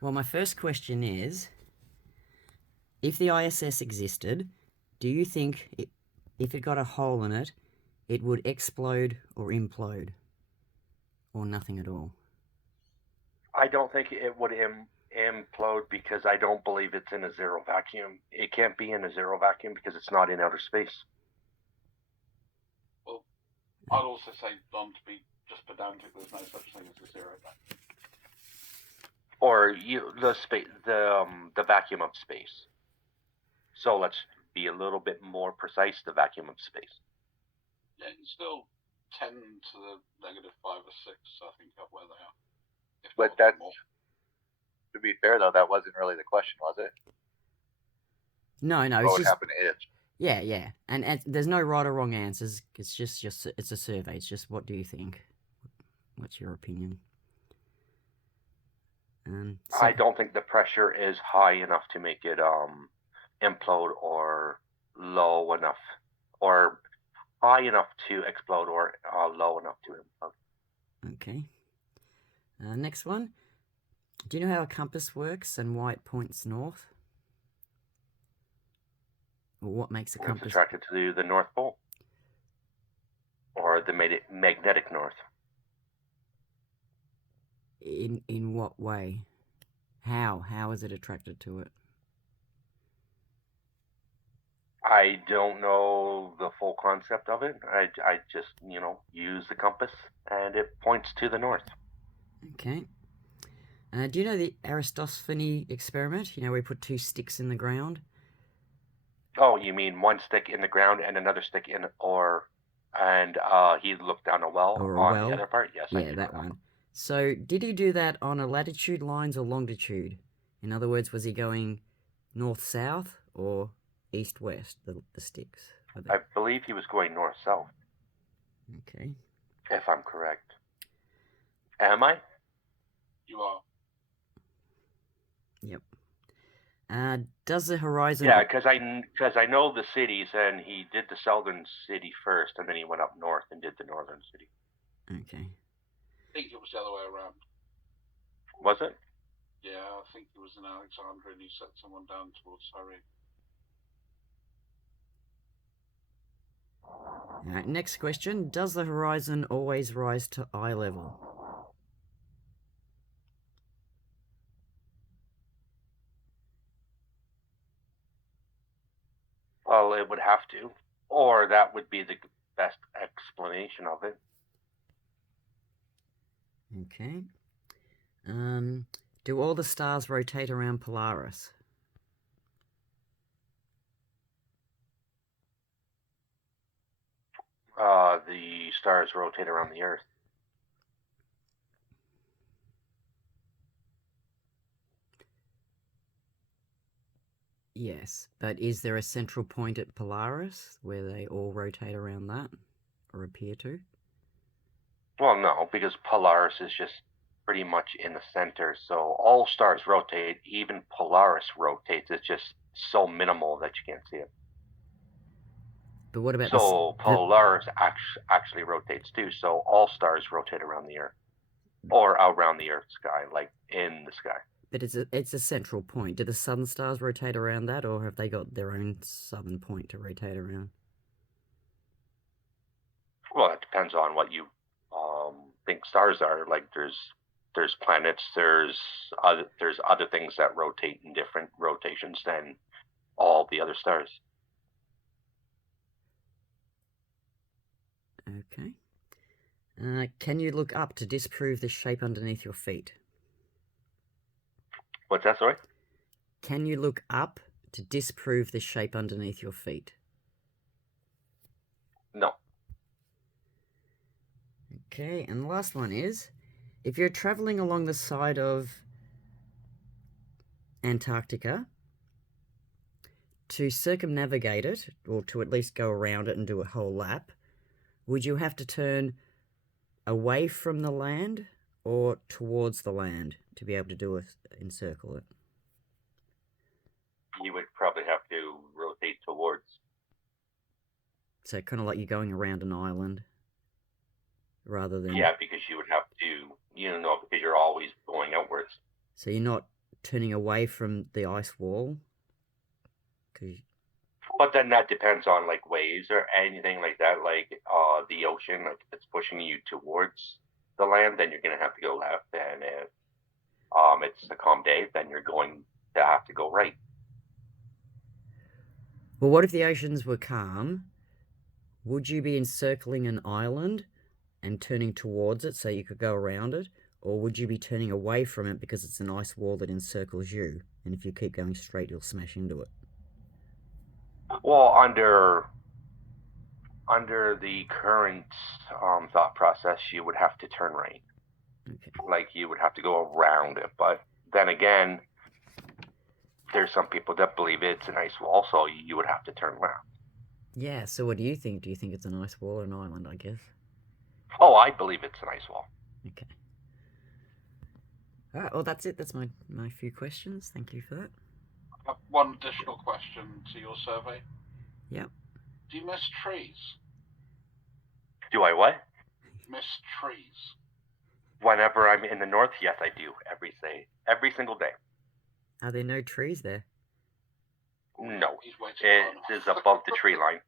Well, my first question is, if the ISS existed, do you think if it got a hole in it, it would explode or implode, or nothing at all? I don't think it would implode because I don't believe it's in a zero vacuum. It can't be in a zero vacuum because it's not in outer space. Well, I'd also say, Don, to be just pedantic, there's no such thing as a zero vacuum. Or the vacuum of space. So let's be a little bit more precise. The vacuum of space. Yeah, it's still 10 to the negative 5 or 6, I think, of where they are. But that's, to be fair though, that wasn't really the question, was it? No, it's What would just happen if? yeah, and there's no right or wrong answers. It's just it's a survey. It's just what do you think? What's your opinion? I don't think the pressure is high enough to make it implode, or low enough, or high enough to explode, or low enough to implode. Okay. Next one. Do you know how a compass works and why it points north? Or what makes a compass? It's attracted to the North Pole, or the magnetic north. In what way? How is it attracted to it? I don't know the full concept of it. I just, use the compass and it points to the north. Okay. Do you know the Aristospheny experiment? Where we put two sticks in the ground? Oh, you mean one stick in the ground and another stick in, and he looked down a well on the other part? Yes, yeah, that one. So, did he do that on a latitude lines or longitude? In other words, was he going north-south or east-west, the sticks? I believe he was going north-south. Okay. If I'm correct. Am I? You are. Yep. Does the horizon... Yeah, because I know the cities, and he did the southern city first, and then he went up north and did the northern city. Okay. I think it was the other way around. Was it? Yeah, I think it was in Alexandria, and he sent someone down towards Syria. Alright, next question. Does the horizon always rise to eye level? Well, it would have to. Or that would be the best explanation of it. Okay. Do all the stars rotate around Polaris? The stars rotate around the Earth. Yes, but is there a central point at Polaris where they all rotate around that, or appear to? Well, no, because Polaris is just pretty much in the center, so all stars rotate. Even Polaris rotates. It's just so minimal that you can't see it. But what about Polaris actually rotates too, so all stars rotate around the Earth. Or around the Earth sky, like in the sky. But it's a central point. Do the southern stars rotate around that, or have they got their own southern point to rotate around? Well, it depends on what you think stars are. Like there's planets, there's other things that rotate in different rotations than all the other stars. Okay. Can you look up to disprove the shape underneath your feet? What's that, sorry? Can you look up to disprove the shape underneath your feet? No. Okay, and the last one is, if you're traveling along the side of Antarctica, to circumnavigate it, or to at least go around it and do a whole lap, would you have to turn away from the land or towards the land to be able to encircle it? You would probably have to rotate towards. So kind of like you're going around an island rather than... Yeah, because you would have to, because you're always going outwards. So you're not turning away from the ice wall. But then that depends on like waves or anything like that. Like the ocean, like if it's pushing you towards the land, then you're gonna have to go left. And if it's a calm day, then you're going to have to go right. Well, what if the oceans were calm? Would you be encircling an island and turning towards it so you could go around it? Or would you be turning away from it because it's an ice wall that encircles you? And if you keep going straight, you'll smash into it. Well, under the current thought process, you would have to turn right. Okay. Like you would have to go around it. But then again, there's some people that believe it's an ice wall, so you would have to turn left. Yeah, so what do you think? Do you think it's an ice wall or an island, I guess? Oh, I believe it's an ice wall. Okay. Alright, well that's it. That's my few questions. Thank you for that. I have one additional question to your survey. Yep. Do you miss trees? Do I what? Miss trees? Whenever I'm in the north, yes, I do. Every single day. Are there no trees there? No, He's waiting it for is above the tree line.